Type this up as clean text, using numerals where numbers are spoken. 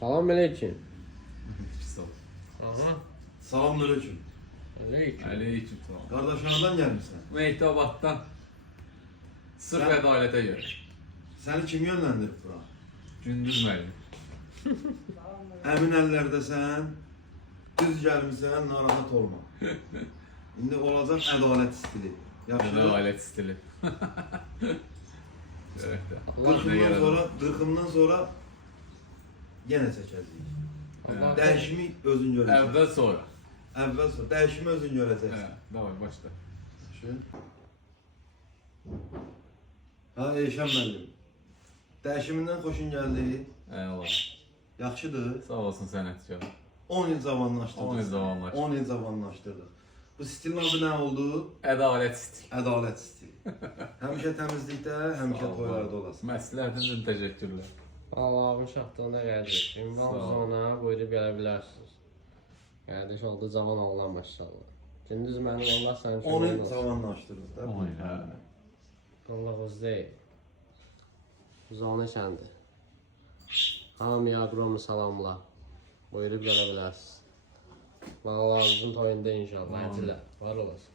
Salam aleyküm. Aha. Salamünaleyküm. Aleyküm. Aleyküm salam. Qardaş haradan gəlmirsən? Mehtapatdan sırf Sen- ədalətə görə. Səni kim yönləndirib bura? Gündüz müəllim. Əmin əllərdəsən, düz gəlmirsən, narahat olma. İndi olacaq ədalət stili. Yaxşıdır. Ədalət stili. Evet. 40-dan sonra yenə çəkəcəyik. Allah Dəyişimi özün görəcəksən. Əvvəl sonra. Əvvəl sonra dəyişimi özün görəcəksən. Davay başla. Yaxşı. Ha, Eyşan müəllim. Dəyişimindən xoşun gəldi. Əla. Yaxşıdır. Sağ olsun sənətkar. 10 il zamanlaşdırdıq. 10 il zamanlaşdırdıq. 10 il zamanlaşdırdıq. Bu stilin adı nə oldu? Ədalət stili. Ədalət stili. Həmişə təmizlikdə, həmişə Sağ ol. toylarda olasın. Məsləhətin üçün təşəkkürlər. Allah'ın şahtığına gəldik. Ünvan Sağ ol. zona buyurub gələ bilərsiniz. Qardaş oldu zaman oğlan maşallah. Gündüz mənim Allah sənin 10 il köməyin olsun. zamanlaşdırdıq da. Oy, hə. Allah uz deyil. Zona kəndi. Hamıya qromu salamla. Buyurub gələ bilərsiniz. Vallahi uzun toyunda inşallah. Həcilər. Var olasın.